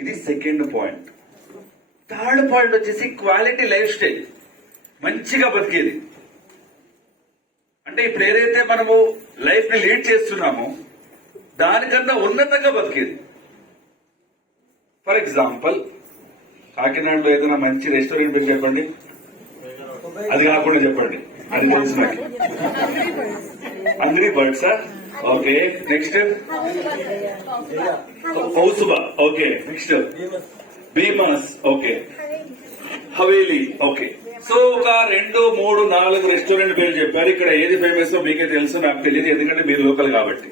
ఇది second point. Third point వచ్చేసి quality life style, మంచిగా బతికేది. అంటే ఇప్పుడు ఏదైతే మనము లైఫ్ ని లీడ్ చేస్తున్నామో దానికన్నా ఉన్నతంగా బతికేది. ఫర్ ఎగ్జాంపుల్, కాకినాడలో ఏదైనా మంచి రెస్టారెంట్ ఉంది చెప్పండి, అది కాకుండా చెప్పండి, అది తెలుసు నాకు. అందరి బర్డ్సా? ఓకే. నెక్స్ట్ కౌసుబా. Okay. Next Bheemas. Okay. Haveli. Okay. So ఒక 2, 3, 4 రెస్టారెంట్ పేరు చెప్పారు. ఇక్కడ ఏది ఫేమస్ మీకే తెలుసు, నాకు తెలియదు, ఎందుకంటే మీరు లోకల్ కాబట్టి.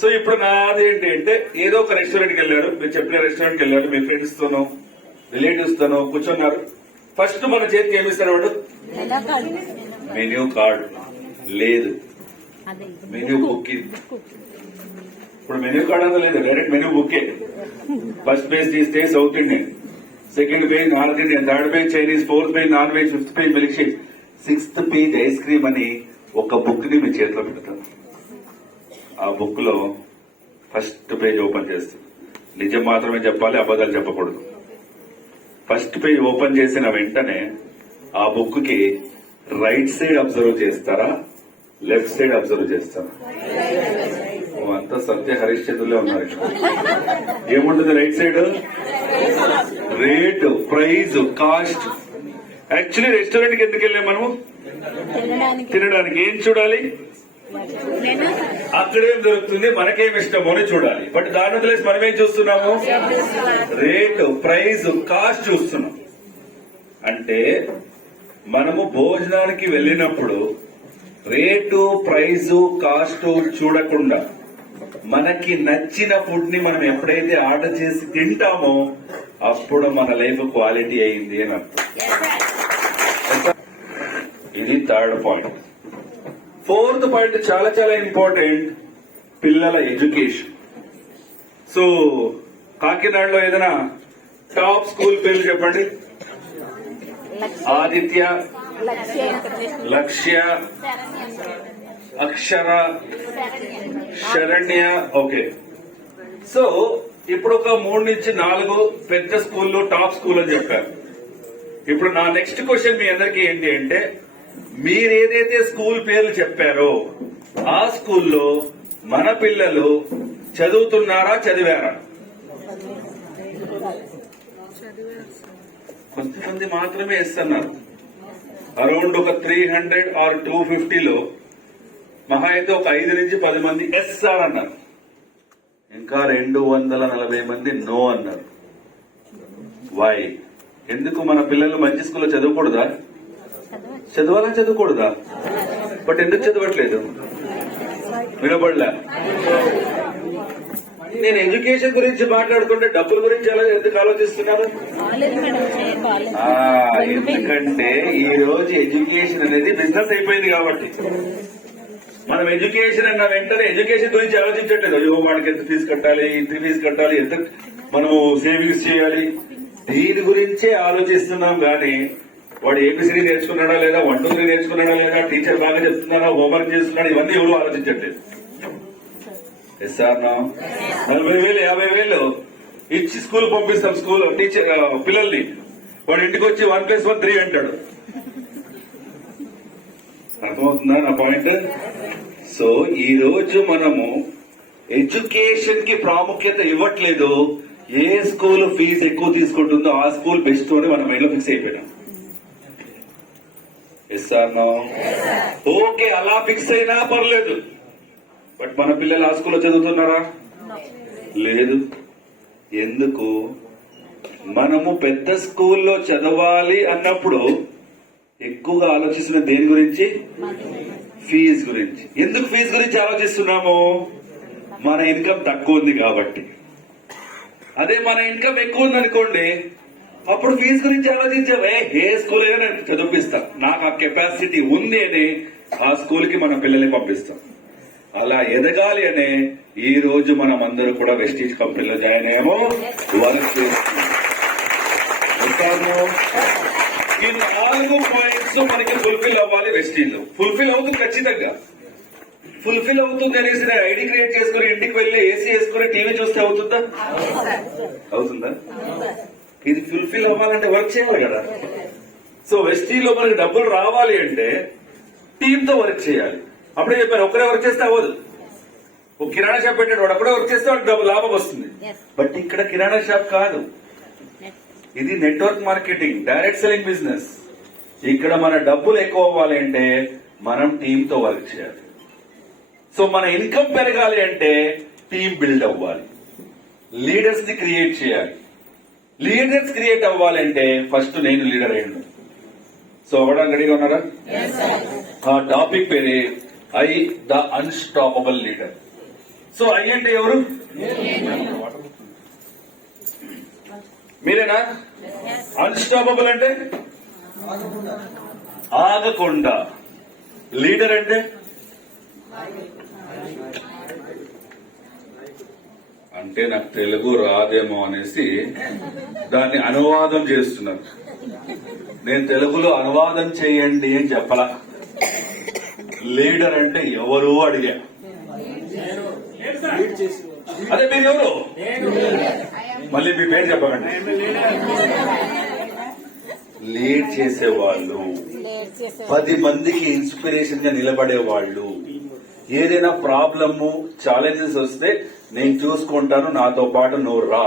సో ఇప్పుడు నాది ఏంటి అంటే, ఏదో ఒక రెస్టారెంట్ కి వెళ్ళారు, మీరు చెప్పిన రెస్టారెంట్ కి వెళ్ళారు, మీ ఫ్రెండ్స్ తోనో రిలేటివ్స్ తోనో కూర్చున్నారు. ఫస్ట్ మన చేతికి ఏమిస్తారు వాడు? Menu card. లేదు, మెన్యూ బుక్. ఇప్పుడు మెన్యూ కార్డ్ అంతా లేదు, డైరెక్ట్ మెన్యూ బుక్కే. ఫస్ట్ పేజ్ తీస్తే south Indian, second page north Indian, third page Chinese, fourth page non veg, fifth page milk shake, sixth page ice cream అని ఒక book ని మీ చేతిలో పెడతాను. ఆ బుక్ లో ఫస్ట్ పేజ్ ఓపెన్ చేస్తుంది. నిజం మాత్రమే చెప్పాలి, అబద్ధాలు చెప్పకూడదు. ఫస్ట్ పేజ్ ఓపెన్ చేసిన వెంటనే ఆ బుక్ కి రైట్ సైడ్ అబ్జర్వ్ చేస్తారా, లెఫ్ట్ సైడ్ అబ్జర్వ్ చేస్తారా? అంతా సత్య హరిశ్చంద్రులే ఉన్నారు. ఏముంటుంది right side? Rate, price, cost. Actually restaurant కి ఎందుకు వెళ్ళాం మనము? తినడానికి. ఏం చూడాలి? అక్కడేం దొరుకుతుంది, మనకేం ఇష్టమో అని చూడాలి. బట్ దాని వదిలేసి మనం ఏం చూస్తున్నాము? రేటు, ప్రైజ్, కాస్ట్ చూస్తున్నాం. అంటే మనము భోజనానికి వెళ్ళినప్పుడు రేటు, ప్రైజ్, కాస్ట్ చూడకుండా మనకి నచ్చిన ఫుడ్ ని మనం ఎప్పుడైతే ఆర్డర్ చేసి తింటామో అప్పుడు మన లైఫ్ క్వాలిటీ అయింది అని అర్థం. ఇది థర్డ్ పాయింట్. ఫోర్త్ పాయింట్ చాలా చాలా ఇంపార్టెంట్, పిల్లల ఎడ్యుకేషన్. సో కాకినాడలో ఏదైనా టాప్ స్కూల్ పేరు చెప్పండి. ఆదిత్య, లక్ష్య, అక్షర, శరణ్య. ఓకే. సో ఇప్పుడు ఒక 3 నుంచి 4 పెద్ద స్కూల్లో టాప్ స్కూల్ అని చెప్పారు. ఇప్పుడు నా నెక్స్ట్ క్వశ్చన్ మీ అందరికీ ఏంటి అంటే, మీరు ఏదైతే స్కూల్ పేర్లు చెప్పారో ఆ స్కూల్లో మన పిల్లలు చదువుతున్నారా, చదివారా? కొంతమంది మాత్రమే ఇస్తున్నారు. అరౌండ్ ఒక 300 ఆర్ 250లో మహా అయితే ఒక 5 నుంచి 10 మంది ఎస్ఆర్ అన్నారు, ఇంకా 240 మంది నో అన్నారు. వై? ఎందుకు? మన పిల్లలు మంచి స్కూల్లో చదవకూడదా? చదవాలా, చదవకూడదా? బట్ ఎందుకు చదవట్లేదు? వినబడలే. నేను ఎడ్యుకేషన్ గురించి మాట్లాడుతుంటే డబ్బుల గురించి ఎందుకు ఆలోచిస్తున్నాను? ఎందుకంటే ఈ రోజు ఎడ్యుకేషన్ అనేది బిజినెస్ అయిపోయింది కాబట్టి మనం ఎడ్యుకేషన్ అన్న వెంటనే ఎడ్యుకేషన్ గురించి ఆలోచించట్లేదు. అయ్యో వాడికి ఎంత ఫీజు కట్టాలి, ఇంత ఫీజు కట్టాలి, ఎంత మనము సేవింగ్స్ చేయాలి, దీని గురించే ఆలోచిస్తున్నాం. గానీ వాడు ఏబిసిడి నేర్చుకున్నాడా లేదా, 1, 2, 3 నేర్చుకున్నాడా లేదా, టీచర్ బాగా చెప్తున్నాడా, హోంవర్క్ చేస్తున్నాడా, ఇవన్నీ ఎవరు ఆలోచించట్లేదు. ఎస్ఆర్ 40,000 50,000 ఇచ్చి స్కూల్ పంపిస్తాం. స్కూల్ టీచర్ పిల్లల్ని, వాడు ఇంటికి వచ్చి 1+1 3 అంటాడు. అర్థమవుతుందా నా పాయింట్? సో ఈ రోజు మనము ఎడ్యుకేషన్ కి ప్రాముఖ్యత ఇవ్వట్లేదు. ఏ స్కూల్ ఫీజు ఎక్కువ తీసుకుంటుందో ఆ స్కూల్ బెస్ట్ అని మనం మైండ్ లో ఫిక్స్ అయిపోయినాం. ఎస్ఆర్ ఓకే, అలా ఫిక్స్ అయినా పర్లేదు. బట్ మన పిల్లలు ఆ స్కూల్లో చదువుతున్నారా? లేదు. ఎందుకు? మనము పెద్ద స్కూల్లో చదవాలి అన్నప్పుడు ఎక్కువగా ఆలోచిస్తున్న దేని గురించి? ఫీజు గురించి. ఎందుకు ఫీజు గురించి ఆలోచిస్తున్నాము? మన ఇన్కమ్ తక్కువ ఉంది కాబట్టి. అదే మన ఇన్కమ్ ఎక్కువ ఉందనుకోండి, అప్పుడు ఫీజు గురించి ఆలోచించావే, ఏ స్కూల్ అయినా నేను చదివిస్తా, నాకు ఆ కెపాసిటీ ఉంది అని ఆ స్కూల్ కి మన పిల్లల్ని పంపిస్తాం. అలా ఎదగాలి అనే ఈ రోజు మనం అందరూ కూడా వెస్టీజ్ కంపెనీలో జాయిన్ అయ్యాము, వర్క్ చేస్తున్నాము. ఈ 4 పాయింట్స్ మనకి ఫుల్ఫిల్ అవ్వాలి. వెస్టీజ్ లో ఫుల్ఫిల్ అవుతుంది ఖచ్చితంగా. ఫుల్ఫిల్ అవుతుంది అనేసి నేను ఐడి క్రియేట్ చేసుకుని ఇంటికి వెళ్ళి ఏసీ వేసుకుని టీవీ చూస్తే అవుతుందా? అవుతుందా? ఇది ఫుల్ఫిల్ అవ్వాలంటే వర్క్ చేయాలి కదా. సో వెస్టీలో మనకి డబ్బులు రావాలి అంటే టీమ్ తో వర్క్ చేయాలి. అప్పుడే చెప్పాను, ఒక్కరే వర్క్ చేస్తే అవ్వదు. ఒక కిరాణా షాప్ పెట్టాడు, వాడు అప్పుడే వర్క్ చేస్తే వాడికి డబ్బు లాభం వస్తుంది. బట్ ఇక్కడ కిరాణా షాప్ కాదు, ఇది network marketing, direct selling business. ఇక్కడ మన డబ్బులు ఎక్కువ అవ్వాలి అంటే మనం టీమ్ తో వర్క్ చేయాలి. సో మన ఇన్కమ్ పెరగాలి అంటే టీమ్ బిల్డ్ అవ్వాలి, లీడర్స్ ని క్రియేట్ చేయాలి. లీడర్స్ క్రియేట్ అవ్వాలంటే ఫస్ట్ నేను లీడర్ అయ్యాను. సో అవ్వడానికి రెడీగా ఉన్నారా? ఆ టాపిక్ పేరే I the unstoppable leader. So I అంటే ఎవరు? మీరేనా? అన్స్టాపబుల్ అంటే ఆగకుండా, లీడర్ అంటే అంటే నాకు తెలుగు రాదేమో అనేసి దాన్ని అనువాదం చేస్తున్నారు. నేను తెలుగులో అనువాదం చేయండి అని చెప్పలా. లీడర్ అంటే ఎవరు అడిగా. అదే మీరు ఎవరు? మళ్ళీ మీ పేరు చెప్పకండి. లీడ్ చేసేవాళ్ళు, 10 మందికి ఇన్స్పిరేషన్ గా నిలబడేవాళ్ళు. ఏదైనా ప్రాబ్లము, ఛాలెంజెస్ వస్తే నేను చూసుకుంటాను, నాతో పాటు నువ్వు రా.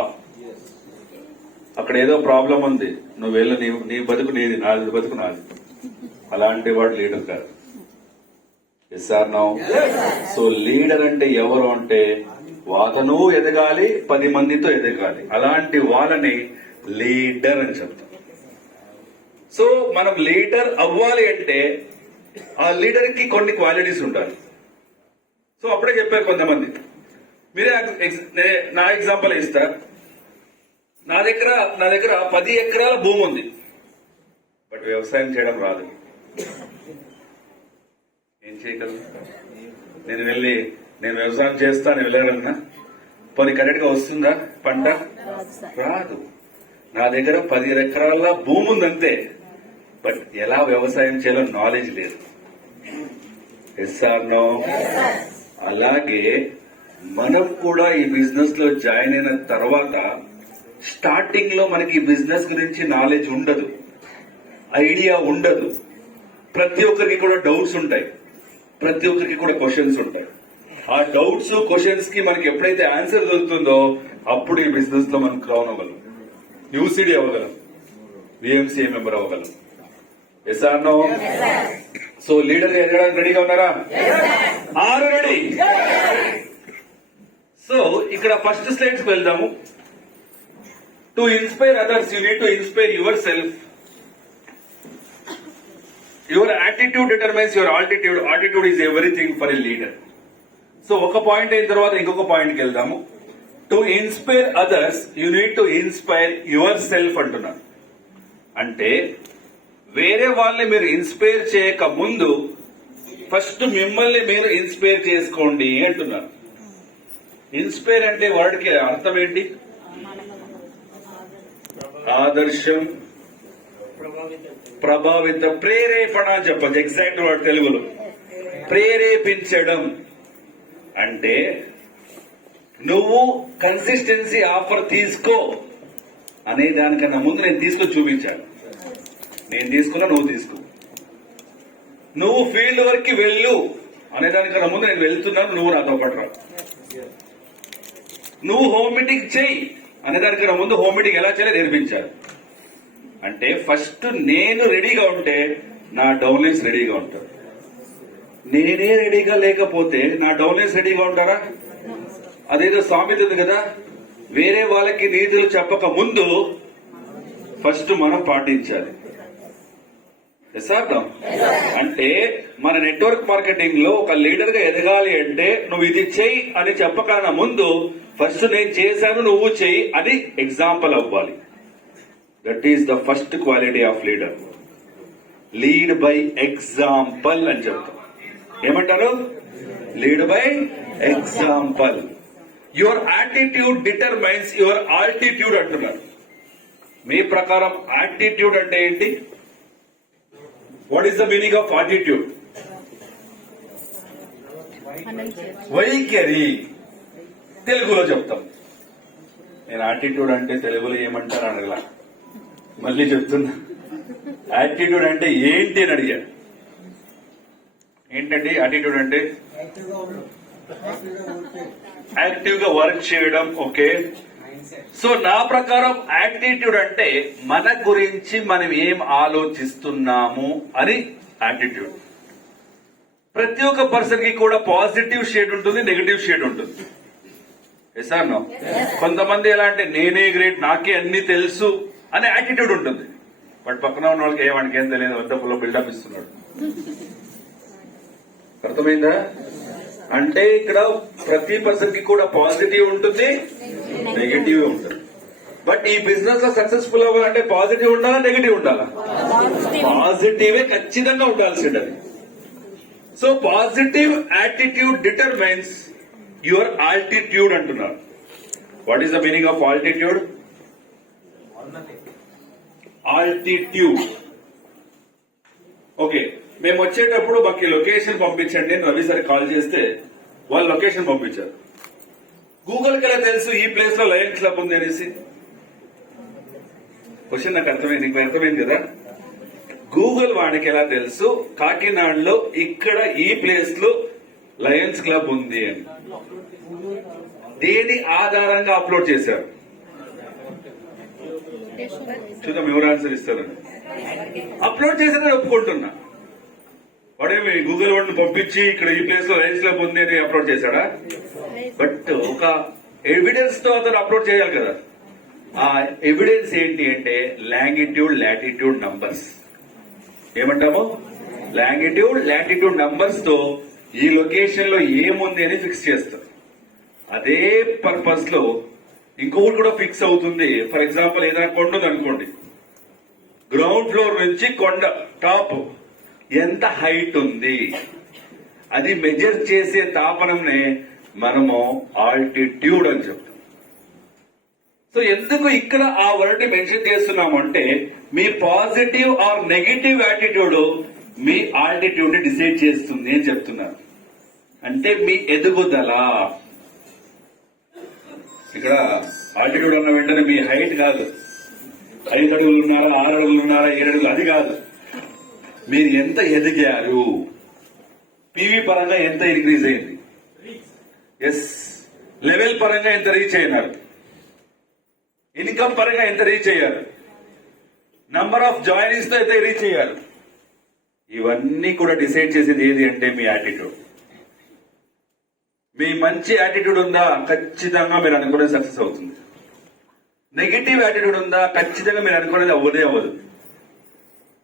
అక్కడ ఏదో ప్రాబ్లం ఉంది, నువ్వు వెళ్ళి నీ బతుకు నీది, నాది బతుకు నాది. అలాంటి వాడు లీడర్ కాదు. Yes or no? So leader అంటే ఎవరు అంటే అతను ఎదగాలి, 10 మందితో ఎదగాలి. అలాంటి వాళ్ళని లీడర్ అని చెప్తాం. సో మనం లీడర్ అవ్వాలి అంటే ఆ లీడర్ కి కొన్ని క్వాలిటీస్ ఉండాలి. సో అప్పుడే చెప్పారు కొంతమంది. మీరే నా ఎగ్జాంపుల్ ఇస్తా. నా దగ్గర 10 ఎకరాల భూమి ఉంది, బట్ వ్యవసాయం చేయడం రాదు. ఏం చేయగలను? నేను వ్యవసాయం చేస్తాను వెళ్ళాలన్నా పని కరెక్ట్ గా వస్తుందా? పంట రాదు. నా దగ్గర 10 ఎకరాల భూమి ఉందంతే, బట్ ఎలా వ్యవసాయం చేయాలో నాలెడ్జ్ లేదు. Yes or no? అలాగే మనం కూడా ఈ బిజినెస్ లో జాయిన్ అయిన తర్వాత స్టార్టింగ్ లో మనకి ఈ బిజినెస్ గురించి నాలెడ్జ్ ఉండదు, ఐడియా ఉండదు. ప్రతి ఒక్కరికి కూడా డౌట్స్ ఉంటాయి, ప్రతి ఒక్కరికి కూడా క్వశ్చన్స్ ఉంటాయి. ఆ డౌట్స్, క్వశ్చన్స్ కి మనకి ఎప్పుడైతే ఆన్సర్ దొరుకుతుందో అప్పుడు ఈ బిజినెస్ లో మనం క్రౌన్ అవ్వగలం, యూసీడీ అవ్వగలం, విఎంసీఏ మెంబర్ అవ్వగలం. Yes or no? So leader ఎదగడానికి రెడీగా ఉన్నారా? Are ready? సో ఇక్కడ ఫస్ట్ స్లైడ్స్ వెళ్దాము. To inspire others you need to inspire yourself. Your attitude determines your altitude. Altitude is everything for a leader. So ఒక point అయిన తర్వాత ఇంకొక పాయింట్కి వెళ్దాము. To inspire others you need to inspire yourself అంటున్నారు. అంటే వేరే వాళ్ళని మీరు ఇన్స్పైర్ చేయక ముందు ఫస్ట్ మిమ్మల్ని మీరు ఇన్స్పైర్ చేసుకోండి అంటున్నారు. ఇన్స్పైర్ అంటే వర్డ్కి అర్థం ఏంటి? ఆదర్శం, ప్రభావిత, ప్రేరేపణ అని చెప్పచ్చు. ఎగ్జాక్ట్ వర్డ్ తెలుగులో ప్రేరేపించడం. అంటే నువ్వు కన్సిస్టెన్సీ ఆఫర్ తీసుకో అనే దానికన్నా ముందు నేను తీసుకొని చూపించాను. నేను తీసుకున్నా, నువ్వు తీసుకో. నువ్వు ఫీల్డ్ వర్క్ కి వెళ్ళు అనేదానికన్నా ముందు నేను వెళ్తున్నాను, నువ్వు నాతో పాటు రా. నువ్వు హోమ్ మీటింగ్ చెయ్యి అనేదానికన్నా ముందు హోమ్ మీటింగ్ ఎలా చేయాలో నేర్పించాలి. అంటే ఫస్ట్ నేను రెడీగా ఉంటే నా డౌన్లైన్స్ రెడీగా ఉంటారు. నేనే రెడీగా లేకపోతే నా డౌన్లైన్స్ రెడీగా ఉంటారా? అదేదో సామెత ఉంది కదా, వేరే వాళ్ళకి నీతులు చెప్పక ముందు ఫస్ట్ మనం పాటించాలి. అంటే మన నెట్వర్క్ మార్కెటింగ్ లో ఒక లీడర్ గా ఎదగాలి అంటే నువ్వు ఇది చెయ్యి అని చెప్పకన్నా ముందు ఫస్ట్ నేను చేశాను నువ్వు చెయ్యి అది ఎగ్జాంపుల్ అవ్వాలి. That is the first quality of leader. Lead by example అని చెప్తాం. ఏమంటారు? Lead by example. Your attitude determines your altitude అంటున్నారు. మీ ప్రకారం యాటిట్యూడ్ అంటే ఏంటి? What is the meaning of attitude? వైఖరి తెలుగులో చెప్తాం. నేను యాటిట్యూడ్ అంటే తెలుగులో ఏమంటారు అడగల, మళ్ళీ చెప్తున్నా. యాటిట్యూడ్ అంటే ఏంటి అని అడిగాను. ఏంటండి యాటిట్యూడ్ అంటే? యాక్టివ్ గా వర్క్ చేయడం. ఓకే, సో నా ప్రకారం యాటిట్యూడ్ అంటే మన గురించి మనం ఏం ఆలోచిస్తున్నాము అని యాటిట్యూడ్. ప్రతి ఒక్క పర్సన్ కి కూడా పాజిటివ్ షేడ్ ఉంటుంది, నెగటివ్ షేడ్ ఉంటుంది. సార్ నో, కొంతమంది ఎలా అంటే నేనే గ్రేట్, నాకే అన్ని తెలుసు అనే యాటిట్యూడ్ ఉంటుంది. బట్ పక్కన ఉన్న వాళ్ళకి వాడికి ఏం తెలియదు, వద్ద ఫుల్ బిల్డప్ ఇస్తున్నాడు. అర్థమైందా? అంటే ఇక్కడ ప్రతి పర్సన్ కి కూడా పాజిటివ్ ఉంటుంది, నెగటివ్ ఉంటుంది. బట్ ఈ బిజినెస్ లో సక్సెస్ఫుల్ అవ్వాలంటే పాజిటివ్ ఉండాలా, నెగటివ్ ఉండాలా? పాజిటివే ఖచ్చితంగా ఉండాల్సింది. అది so positive attitude determines your altitude అంటున్నారు. What is the meaning of altitude? Altitude. Okay, మేము వచ్చేటప్పుడు మాకు లొకేషన్ పంపించండి నేను రవి సార్ కాల్ చేస్తే వాళ్ళు లొకేషన్ పంపించారు. గూగుల్ కి ఎలా తెలుసు ఈ ప్లేస్ లో లయన్స్ క్లబ్ ఉంది అనేసి? క్వశ్చన్ నాకు అర్థమైంది, నీకు అర్థమైంది కదా? గూగుల్ వాడికి ఎలా తెలుసు కాకినాడలో ఇక్కడ ఈ ప్లేస్ లో లయన్స్ క్లబ్ ఉంది అని? దేని ఆధారంగా అప్లోడ్ చేశారు? చూద్దాం ఎవరు ఆన్సర్ ఇస్తారని. అప్లోడ్ చేశారని ఒప్పుకుంటున్నా. వాడేమి గూగుల్ వాడిని పంపించి ఇక్కడ ఈ ప్లేస్ లో లయన్స్ క్లబ్ ఉంది అని అప్లోడ్ చేశాడా? బట్ ఒక ఎవిడెన్స్ తో అతను అప్లోడ్ చేయాలి కదా. ఆ ఎవిడెన్స్ ఏంటి అంటే లాంగిట్యూడ్, లాటిట్యూడ్ నంబర్స్. ఏమంటాము? లాంగిట్యూడ్, లాటిట్యూడ్ నంబర్స్ తో ఈ లొకేషన్ లో ఏముంది అని ఫిక్స్ చేస్తారు. అదే పర్పస్ లో ఇంకొకటి కూడా ఫిక్స్ అవుతుంది. ఫర్ ఎగ్జాంపుల్ ఏదైనా కొండ ఉంది అనుకోండి, గ్రౌండ్ ఫ్లోర్ నుంచి కొండ టాప్ ఎంత హైట్ ఉంది అది మెజర్ చేసే తాపనంనే మనము ఆల్టిట్యూడ్ అని చెప్తాం. సో ఎందుకు ఇక్కడ ఆ వర్డ్ మెన్షన్ చేస్తున్నాము అంటే మీ పాజిటివ్ ఆర్ నెగిటివ్ యాటిట్యూడ్ మీ ఆల్టిట్యూడ్ ని డిసైడ్ చేస్తుంది అని చెప్తున్నారు. అంటే మీ ఎదుగుదల. ఇక్కడ ఆల్టిట్యూడ్ అన్న వెంటనే మీ హైట్ కాదు, 5 అడుగులు ఉన్నారా, 6 అడుగులు ఉన్నారా, 7 అడుగులు, అది కాదు. మీరు ఎంత ఎదిగారు, పీవీ పరంగా ఎంత ఇంక్రీజ్ అయింది, ఎస్ లెవెల్ పరంగా ఎంత రీచ్ అయినారు, ఇన్కమ్ పరంగా ఎంత రీచ్ అయ్యారు, నంబర్ ఆఫ్ జాయినింగ్స్ తో అయితే రీచ్ అయ్యారు. ఇవన్నీ కూడా డిసైడ్ చేసేది ఏది అంటే మీ యాటిట్యూడ్. మీ మంచి యాటిట్యూడ్ ఉందా ఖచ్చితంగా మీరు అనుకునేది సక్సెస్ అవుతుంది. నెగిటివ్ యాటిట్యూడ్ ఉందా ఖచ్చితంగా మీరు అనుకునేది అవ్వదు.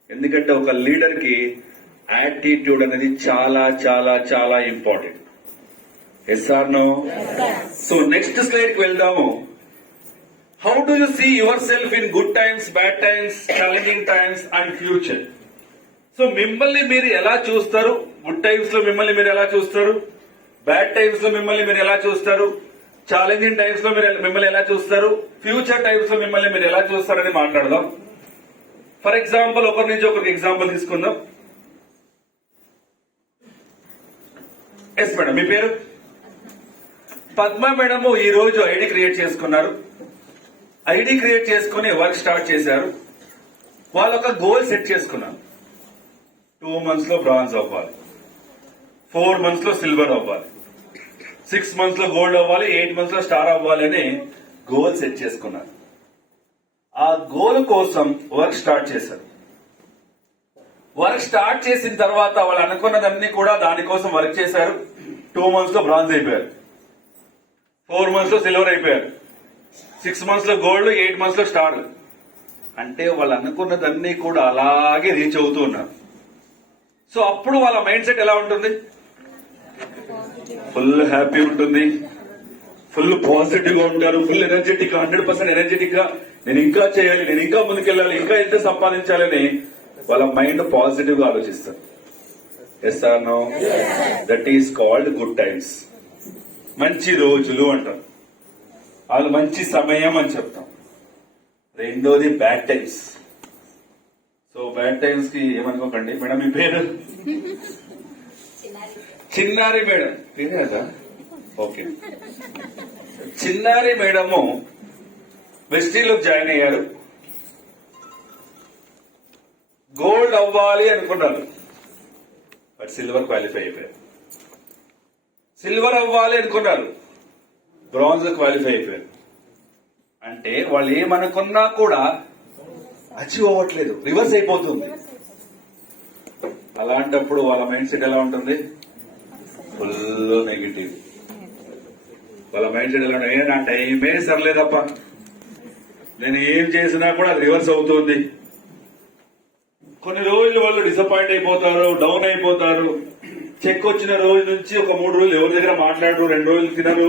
ఎందుకంటే ఒక లీడర్ కి యాటిట్యూడ్ అనేది చాలా చాలా చాలా important. Yes or no? So next slide కి వెళ్దాము. How do you see yourself in good times, bad times, challenging times and future? So మిమ్మల్ని మీరు ఎలా చూస్తారు? గుడ్ టైమ్స్ లో మిమ్మల్ని మీరు ఎలా చూస్తారు? బ్యాడ్ టైమ్స్ లో మిమ్మల్ని మీరు ఎలా చూస్తారు? ఛాలెంజింగ్ టైమ్స్ లో మీరు మిమ్మల్ని ఎలా చూస్తారు? ఫ్యూచర్ టైమ్స్ లో మిమ్మల్ని మీరు ఎలా చూస్తారని మాట్లాడదాం. ఫర్ ఎగ్జాంపుల్ ఒకరి నుంచి ఒకరికి ఎగ్జాంపుల్ తీసుకుందాం. ఎస్ మేడం, మీ పేరు? పద్మ మేడం ఈ రోజు ఐడి క్రియేట్ చేసుకున్నారు. ఐడి క్రియేట్ చేసుకుని వర్క్ స్టార్ట్ చేశారు. వాళ్ళు ఒక గోల్ సెట్ చేసుకున్నారు. 2 months లో బ్రాంజ్ అవ్వాలి, 4 months లో సిల్వర్ అవ్వాలి, 6 months లో గోల్డ్ అవ్వాలి, 8 months లో స్టార్ అవ్వాలి అని గోల్ సెట్ చేసుకున్నారు. ఆ గోల్ కోసం వర్క్ స్టార్ట్ చేశారు. వర్క్ స్టార్ట్ చేసిన తర్వాత వాళ్ళు అనుకున్నదన్నీ కూడా దానికోసం వర్క్ చేశారు. 2 months లో బ్రాంజ్ అయిపోయారు, 4 months లో సిల్వర్ అయిపోయారు, 6 months లో గోల్డ్, 8 months లో స్టార్. అంటే వాళ్ళు అనుకున్నదన్నీ కూడా అలాగే రీచ్ అవుతూ ఉన్నారు. సో అప్పుడు వాళ్ళ మైండ్ సెట్ ఎలా ఉంటుంది? ఫుల్ హ్యాపీ ఉంటుంది, ఫుల్ పాజిటివ్ గా ఉంటారు, ఫుల్ ఎనర్జెటిక్ గా, 100% ఎనర్జెటిక్ గా నేను ఇంకా చేయాలి, నేను ఇంకా ముందుకెళ్ళాలి, ఇంకా ఎంత సంపాదించాలని వాళ్ళ మైండ్ పాజిటివ్ గా ఆలోచిస్తారు. Yes or no? That is called good times. మంచి రోజులు అంటారు, వాళ్ళు మంచి సమయం అని చెప్తాం. రెండోది bad times. So bad times కి ఏమనుకోకండి. మేడం మీ పేరు? చిన్నారి మేడం పేరేదా ఓకే చిన్నారి మేడము వెస్టీలో జాయిన్ అయ్యారు. గోల్డ్ అవ్వాలి అనుకున్నారు, బట్ సిల్వర్ క్వాలిఫై అయిపోయారు. సిల్వర్ అవ్వాలి అనుకున్నారు, బ్రాంజ్ క్వాలిఫై అయిపోయారు. అంటే వాళ్ళు ఏమనుకున్నా కూడా అచీవ్ అవ్వట్లేదు, రివర్స్ అయిపోతుంది. అలాంటప్పుడు వాళ్ళ మైండ్ సెట్ ఎలా ఉంటుంది? Full negative. వాళ్ళ మైండ్ సెట్ ఎలా ఉంటుంది? నా టైమే సర్లేదప్ప, నేను ఏం చేసినా కూడా అది రివర్స్ అవుతుంది. కొన్ని రోజులు వాళ్ళు డిసప్పాయింట్ అయిపోతారు, డౌన్ అయిపోతారు. చెక్ వచ్చిన రోజు నుంచి ఒక 3 రోజులు ఎవరి దగ్గర మాట్లాడరు, 2 రోజులు తినరు.